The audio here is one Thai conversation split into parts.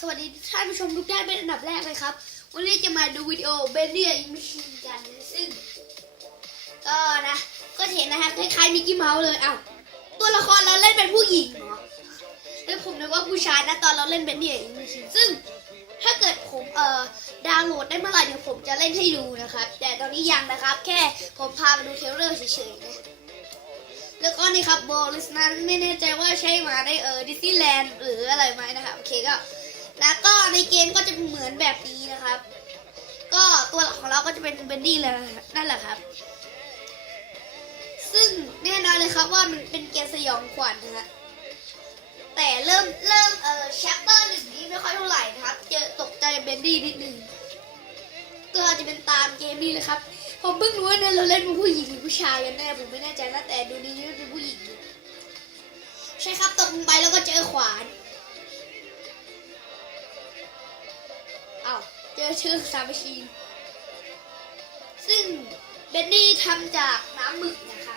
สวัสดีท่านผู้ชมทุกท่านเป็นอันดับแรกเลยครับ วันนี้จะมาดูวิดีโอเบนเนียอิมชินกันซึ่งก็นะ ก็เห็นนะฮะคล้ายๆมิกกี้เมาส์เลยเอ้าตัวละครเราเล่นเป็นผู้หญิงเหรอแล้วผมนึกว่าผู้ชายนะตอนเราเล่นเบนเนียอิมชินซึ่งถ้าเกิดผมเอ่อดาวน์โหลดได้เมื่อไหร่เดี๋ยวผมจะเล่นให้ดูนะครับ แต่ตอนนี้ยังนะครับ แค่ผมพามาดูเทเลอร์เฉยๆนะแล้วก็นี่ครับโบลิสนั้นไม่แน่ใจว่าใช่มาในเออดิสนีย์แลนด์หรืออะไรไหมนะครับ โอเคก็ แล้วก็ในเกมก็จะเหมือนแบบนี้นะครับ ก็ตัวหลักของเราก็จะเป็นเบนดี้เลยนั่นแหละครับ ซึ่งแน่นอนเลยครับว่ามันเป็นเกมสยองขวัญนะฮะแต่เริ่มเริ่มเออแชปเตอร์หนึ่งนี้ไม่ค่อยเท่าไหร่นะครับ เจอตกใจเบนดี้นิดนึงก็อาจจะเป็นตามเกมนี้เลยครับผมเพิ่งรู้ว่าเนี่ยเราเล่นเป็นผู้หญิงหรือผู้ชายกันแน่ผมไม่แน่ใจนะแต่ดูดีนี่เป็นผู้หญิง ใช่ครับตกลงไปแล้วก็เจอขวาน เจอเชือซาบชีนซึ่งเบนนี่ทำจากน้ำหมึกนะคะ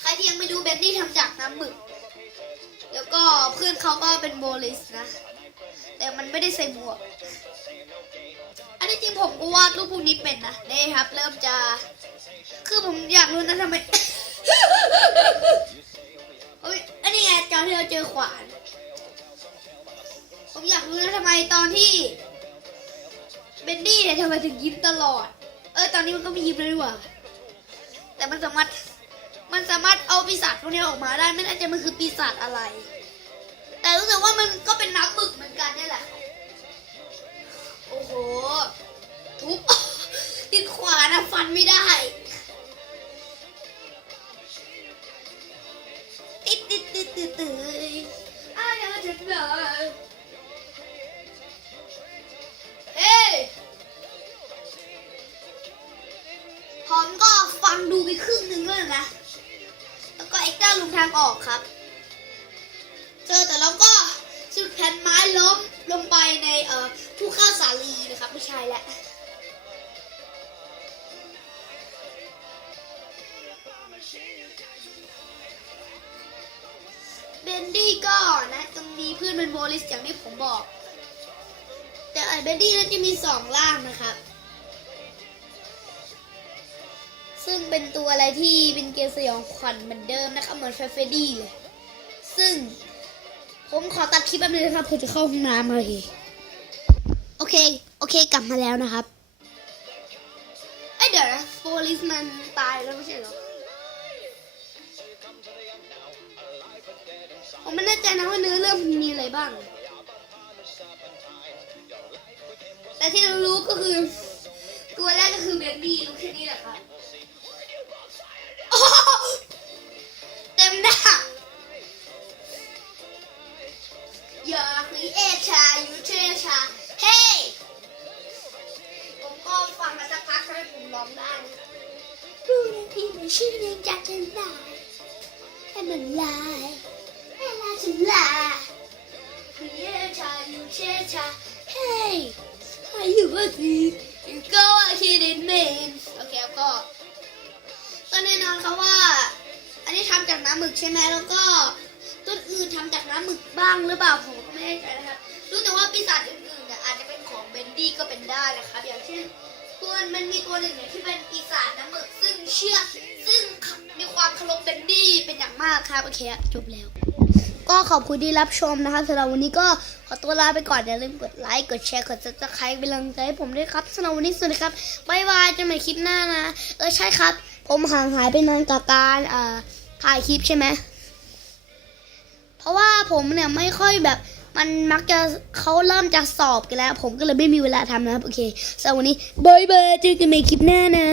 ใครที่ยังไม่รู้เบนนี่ทำจากน้ำหมึก แล้วก็เพื่อนเขาก็เป็นโบลิสนะ แต่มันไม่ได้ใส่หมวก อันนี้จริงผมก็วาดรูปพวกนี้เป็นนะนี่ครับ เริ่มจะ คือผมอยากรู้นะทำไมเฮ้ยอันนี้ไงตอนที่เราเจอขวาน ผมอยากรู้นะทำไมตอนที่ เบนดี้เนี่ยทำไมถึงยิ้มตลอด เออตอนนี้มันก็ไม่ยิ้มเลยดีกว่าแต่มันสามารถ มันสามารถเอาปีศาจพวกนี้ออกมาได้ไม่แน่ใจมันคือปีศาจอะไร แต่รู้สึกว่ามันก็เป็นน้ำหมึกเหมือนกันนี่แหละ โอ้โห ทุบติดขวานะฟันไม่ได้ ติดติดติดติดติดอ้าวยังจะเลย แล้วก็เอ็กซ์ต้าลงทางออกครับ เจอแต่เราก็สุดแผ่นไม้ล้มลงไปในเอ่อผู้ฆ่าสาลีนะครับ ไม่ใช่แหละเบนดี้ก็นะตรงนี้เพื่อนเป็นโบลิสอย่างที่ผมบอก แต่ไอ้เบนดี้นั้นจะมีสองร่างนะครับ ซึ่งเป็นตัวอะไรที่เป็นเกมสยองขวัญเหมือนเดิมนะครับเหมือนเฟรดดี้เลย ซึ่ง ผมขอตัดคลิปแป๊บนึงนะครับผมจะเข้าห้องน้ำเลยโอเค โอเคกลับมาแล้วนะครับเอ้ยเดี๋ยวนะโบลิสมันตายแล้วไม่ใช่เหรอผมไม่แน่ใจนะว่าเนื้อเรื่องมันมีอะไรบ้าง แต่ที่เรารู้ก็คือ ตัวแรกก็คือเบนบี้รู้แค่นี้แหละครับ นะพี่ไม่ชื่อเรียนจากกันได้ให้มันลายให้ลายฉันลายเอชาอยู่เชชาเฮ้ Are you a thief? You go a hidden man โอเคครับก็ก็แน่นอนครับว่า อันนี้ทำจากน้ำหมึกใช่ไหมแล้วก็ต้นอื่นทำจากน้ำหมึกบ้างหรือเปล่าผมก็ไม่แน่ใจนะครับ รู้แต่ว่าปีศาจอื่นๆเนี่ยอาจจะเป็นของเบนดี้ก็เป็นได้นะครับ อย่างเช่น ตัวมันมีตัวหนึ่งเนี่ยที่เป็นปีศาจน้ำหมึกซึ่งเชื่อซึ่งมีความเคารพเบนดีเป็นอย่างมากครับ โอเคจบแล้ว ก็ขอบคุณที่รับชมนะครับสำหรับวันนี้ก็ขอตัวลาไปก่อนอย่าลืมกดไลค์กดแชร์กด subscribe เป็นกำลังใจให้ผมด้วยครับสำหรับวันนี้สวัสดีครับบ๊ายบายเจอกันใหม่คลิปหน้านะเออใช่ครับ ผมห่างหายไปนานกับการอ่าถ่ายคลิปใช่ไหมเพราะว่าผมเนี่ยไม่ค่อยแบบ มันมักจะเขาเริ่มจะสอบกันแล้ว ผมก็เลยไม่มีเวลาทำนะครับ โอเคสำหรับวันนี้บายบายเจอกันใหม่คลิปหน้านะ